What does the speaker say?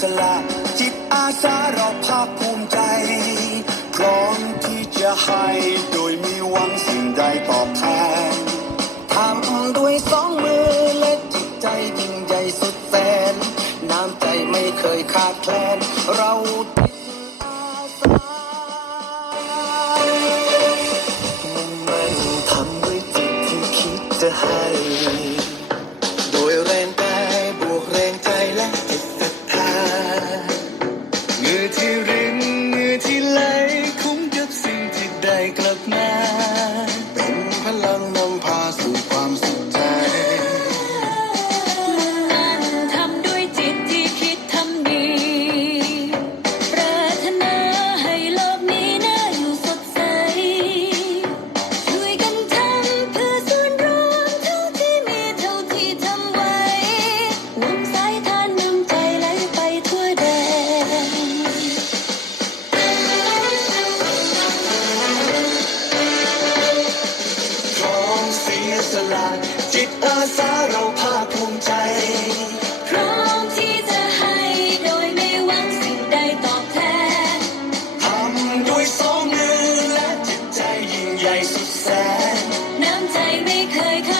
สละจิตอาสาเราภาคภูมิใจ พร้อมที่จะให้โดยมีหวังสิ่งใดตอบแทนทำด้วยสองมือและจิตใจยิ่งใหญ่สุดแสน น้ำใจไม่เคยขาดแคลนเรา ที่รินเหงื่อที่ไหลคุ้มกับสิ่งที่ได้กลับมา สียสละจิตอาสาเราภาคภูมิใจ พร้อมที่จะให้โดยไม่หวังสิ่งใดตอบแทนทำด้วยสองมือและจิตใจยิ่งใหญ่สุดแสนน้ำใจไม่เคยขาด